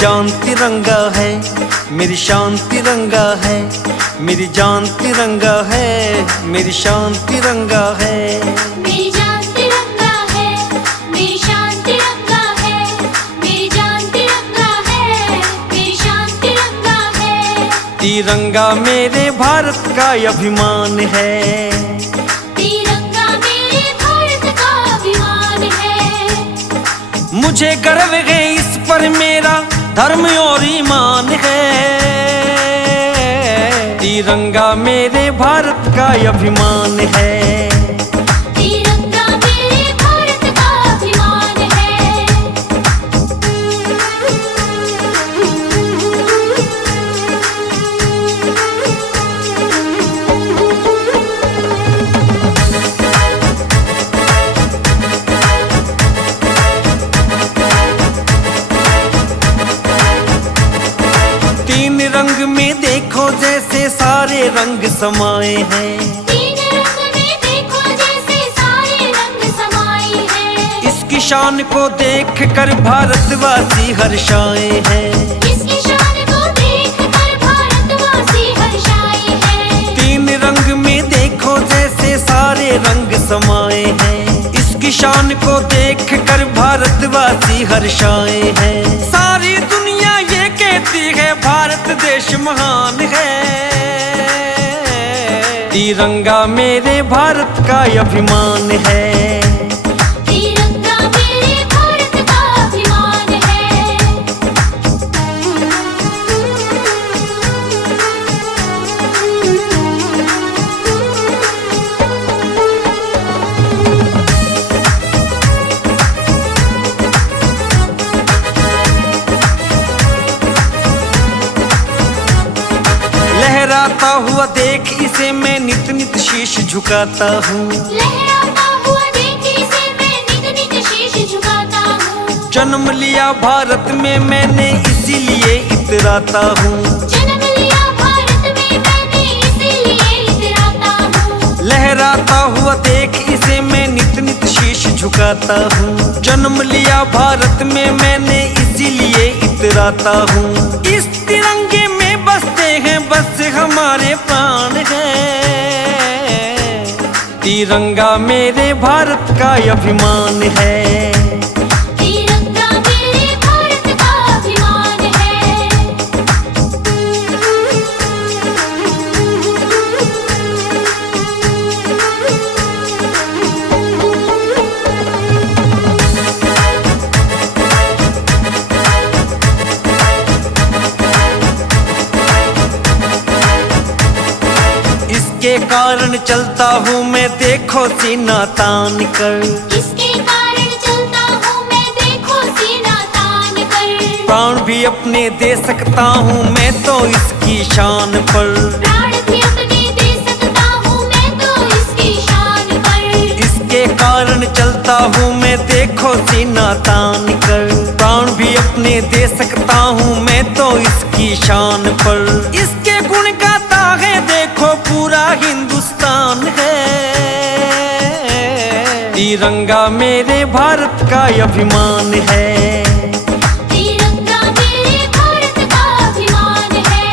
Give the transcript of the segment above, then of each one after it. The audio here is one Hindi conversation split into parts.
जान तिरंगा है, मेरी शान तिरंगा है, मेरी जान तिरंगा है, मेरी शान तिरंगा है। मेरी जान तिरंगा है, मेरी शान तिरंगा है, मेरी जान तिरंगा है, मेरी शान तिरंगा है। तिरंगा मेरे भारत का अभिमान है, तिरंगा मेरे भारत का अभिमान है। मुझे गर्व है इस पर, मेरा धर्म और ईमान है। तिरंगा मेरे भारत का अभिमान है, तिरंगा मेरे भारत का अभिमान है। तीन रंग में देखो जैसे सारे रंग समाये हैं, तीन रंग में देखो जैसे सारे रंग समाये हैं। इसकी शान को देख कर भारतवासी हर्षाए हैं। इसकी शान को देख कर भारतवासी हर्षाए हैं। तीन रंग में देखो जैसे सारे रंग समाये हैं, इसकी शान को देख कर भारतवासी हर्षाए हैं। सारी दुनिया ये कहती है भारत देश महान है। तिरंगा मेरे भारत का अभिमान है, तिरंगा मेरे भारत का अभिमान है। लहराता हुआ देख इसे मैं नित नित शीश झुकाता हूँ। लहराता हुआ देख इसे मैं नित नित शीश झुकाता हूँ। जन्म लिया भारत में मैंने इसीलिए इतराता हूँ। जन्म लिया भारत में मैंने इसीलिए इतराता हूँ। लहराता हुआ देख इसे मैं नित नित शीश झुकाता हूँ। जन्म लिया भारत में मैंने इसीलिए इतराता हूँ। इस तिरंगे में बसते हैं बस हमारे प्राण हैं। तिरंगा मेरे भारत का अभिमान है, तिरंगा मेरे भारत का अभिमान है। इसके कारण चलता हूँ मैं देखो सीना तान कर। इसके कारण चलता हूँ मैं देखो सीना तान कर। प्राण भी अपने दे सकता हूँ मैं तो इसकी शान पर। प्राण भी अपने दे सकता हूँ मैं तो इसकी शान पर। इसके कारण चलता हूँ मैं देखो सीना तान कर। प्राण भी अपने दे सकता हूँ मैं तो इसकी शान पर। इसके गुण गाता है देखो पूरा हिंदुस्तान है। तिरंगा मेरे भारत का अभिमान है, तिरंगा मेरे भारत का अभिमान है।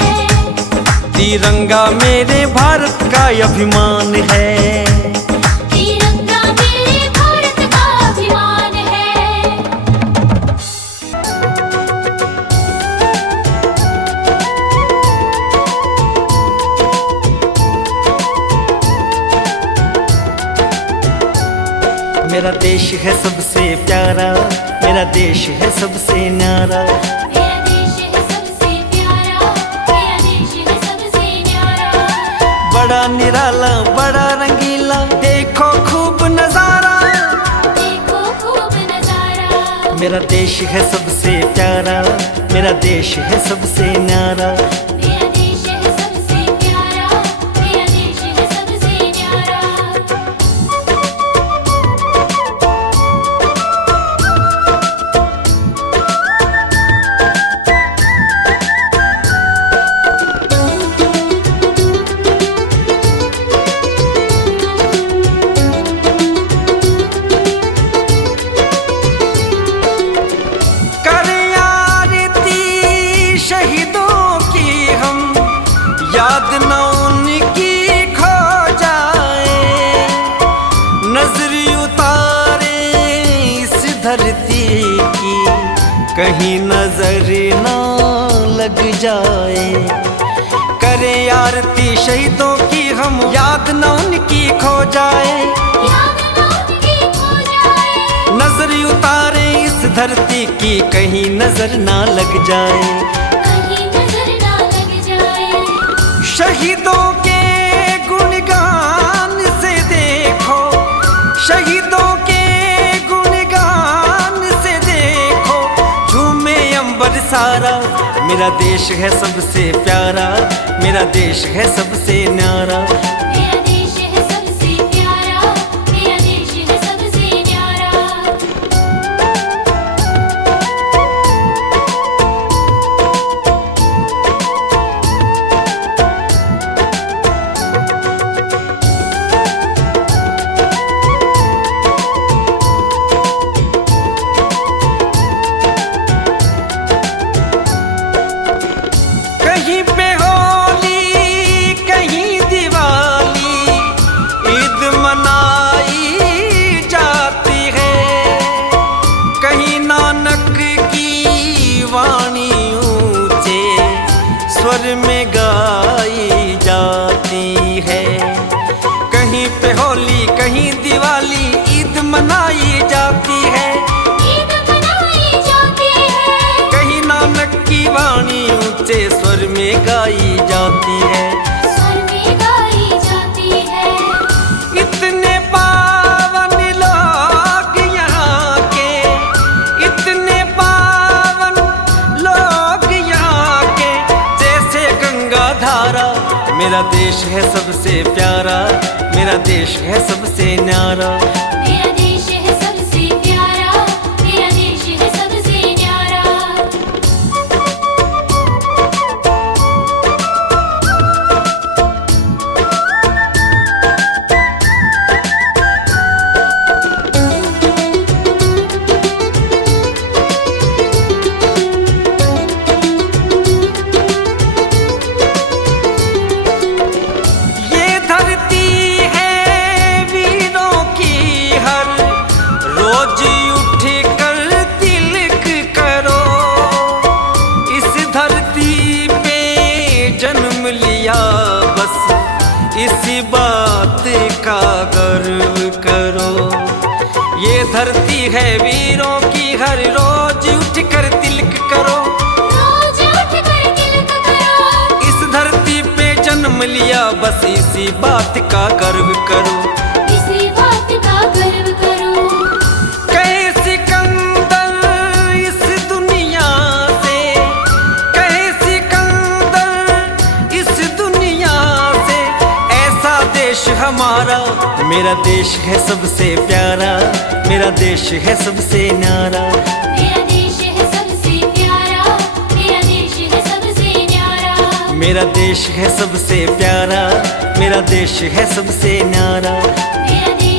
तिरंगा मेरे भारत का अभिमान है। तिरंगा मेरे भारत का अभिमान है। मेरा देश है सबसे प्यारा, मेरा देश है सबसे न्यारा। मेरा देश है सबसे प्यारा, मेरा देश है सबसे न्यारा। बड़ा निराला बड़ा रंगीला देखो खूब नजारा। देखो खूब नजारा। मेरा देश है सबसे प्यारा, मेरा देश है सबसे न्यारा। मेरा देश है सबसे प्यारा, मेरा देश है सबसे न्यारा। कर आरती की कहीं नजर ना लग जाए। करें आरती शहीदों की हम, याद न उनकी खो जाए। याद ना उनकी खो जाए। नजर उतारे इस धरती की कहीं नजर ना लग जाए। कहीं नजर ना लग जाए। शहीदों के गुणगान से देखो, शहीदों के गुणगान से देखो, झूमे अंबर सारा। मेरा देश है सबसे प्यारा, मेरा देश है सबसे न्यारा। मेरा देश है सबसे प्यारा, मेरा देश है सबसे न्यारा। कहीं पे होली, कहीं दिवाली, ईद मनाई जाती है। कहीं नानक की वाणी ऊंचे स्वर में गाई जाती है। कहीं पे होली, कहीं दिवाली, ईद मनाई जाती है। ईद मनाई जाती है। कहीं नानक की वाणी ऊंचे स्वर में गाई जाती है। स्वर में गाई जाती है। इतने पावन लोग यहाँ के, इतने पावन लोग यहाँ के, जैसे गंगा धारा। मेरा देश है सबसे प्यारा, मेरा देश है सबसे न्यारा। मेरा देश है सबसे प्यारा, मेरा देश है सबसे न्यारा। ये धरती है वीरों की, हर रोज उठ कर तिलक करो। इस धरती पे जन्म लिया, बस इसी बात का गर्व करो। ये धरती है वीरों की, हर रोज उठ कर तिलक करो। रोज उठ कर तिलक करो। इस धरती पे जन्म लिया, बस इसी बात का गर्व करो। इसी बात का गर्व करो। कहे सिकंदर इस दुनिया से, कहे सिकंदर इस दुनिया से, ऐसा देश हमारा। मेरा देश है सबसे प्यारा, मेरा देश है सबसे न्यारा। मेरा देश है सबसे प्यारा, मेरा देश है सबसे न्यारा। मेरा देश है सबसे प्यारा, मेरा देश है सबसे न्यारा। मेरा देश